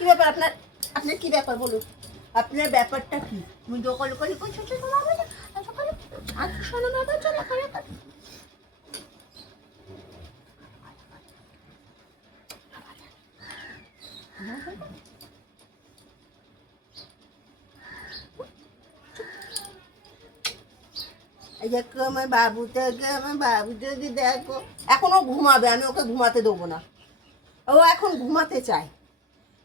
কি ব্যাপার আপনার? আপনার কি ব্যাপার বলুন? আপনার ব্যাপারটা কি? তুমি দোকান করে করছো তো বাবা না? সকালে আজ শোনো না তো চলে করে। এই দেখো আমার বাবুটাকে দেখো। এখনো ঘুমাবে, আমি ওকে ঘুমাতে দেবো না। ও এখন ঘুমাতে চায়,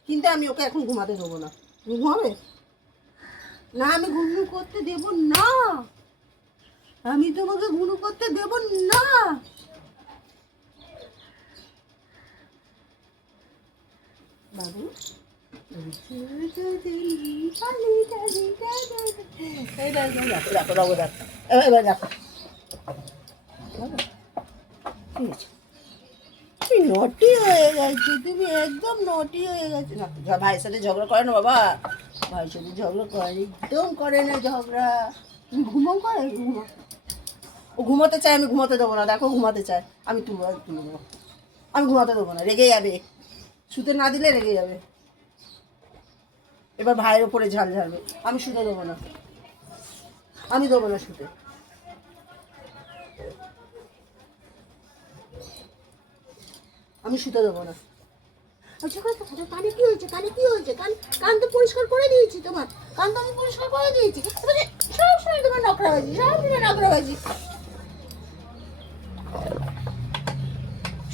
কিন্তু আমি ওকে এখন ঘুমাতে দেবো না। তুমি ঘুমাবে না? আমি ঘুম করতে দেবো না। আমি তোমাকে ঘুম করতে দেবো না। বাবু এবার দেখো তুমি নটি হয়ে গেছো, তুমি একদম নটি হয়ে গেছো। না ভাইয়ের সাথে ঝগড়া করে না বাবা, ভাইয়ের সাথে ঝগড়া করে একদম করে না ঝগড়া। তুমি ঘুমাও করে ঘুমো। ও ঘুমোতে চায়, আমি ঘুমোতে দেবো না। দেখো ঘুমাতে চায়, আমি তুলবো। আমি ঘুমাতে দেবো না, রেগে যাবে। শুতে না দিলে রেগে যাবে। এবার ভাইয়ের ওপরে ঝাল ঝাড়বে। আমি শুতে দেবো না, আমি দেবো না শুতে। আমি শুতে দেবো না। কানে কি হয়েছে? কানে কি হয়েছে? কান তো পরিষ্কার করে দিয়েছি তোমার। কান তো আমি পরিষ্কার করে দিয়েছি। সব সময় তোমার নকরাবাজি, সব সময় নকরাবাজি।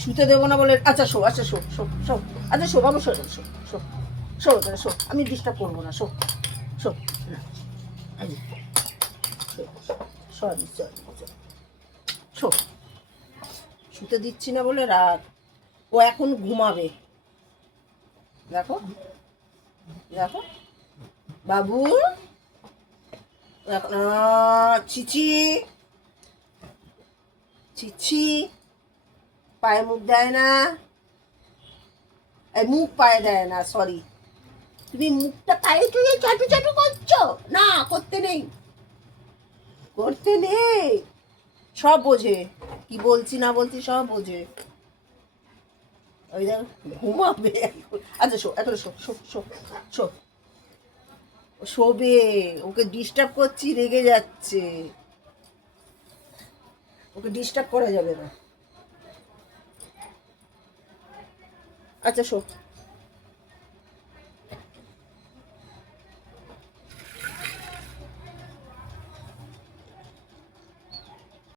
শুতে দেবো না বলে? আচ্ছা শো, আচ্ছা শো শো শো। আচ্ছা শো বাবু, show show show show show show. আমি ডিস্টার্ব করবো না, show show. Sorry sorry, show. শুতে দিচ্ছি না বলে রাত। ও এখন ঘুমাবে। দেখো দেখো বাবু, এখন চিচি চিচি। পায়ে মুখ দেয় না, এই মুখ পায়ে দেয় না, সরি। তুমি মুখটা পায়ে চুয়ে চাটু চাটু করছো না? করতে নেই, করতে নেই। সব বোঝে, কি বলছি না বলছি সব বোঝে। ওই দেখ ঘুমাবে এখন। আচ্ছা শো, এখন শো শো শো শো। শোবে, ওকে ডিস্টার্ব করছি, রেগে যাচ্ছে। ওকে ডিস্টার্ব করা যাবে না। আচ্ছা শো।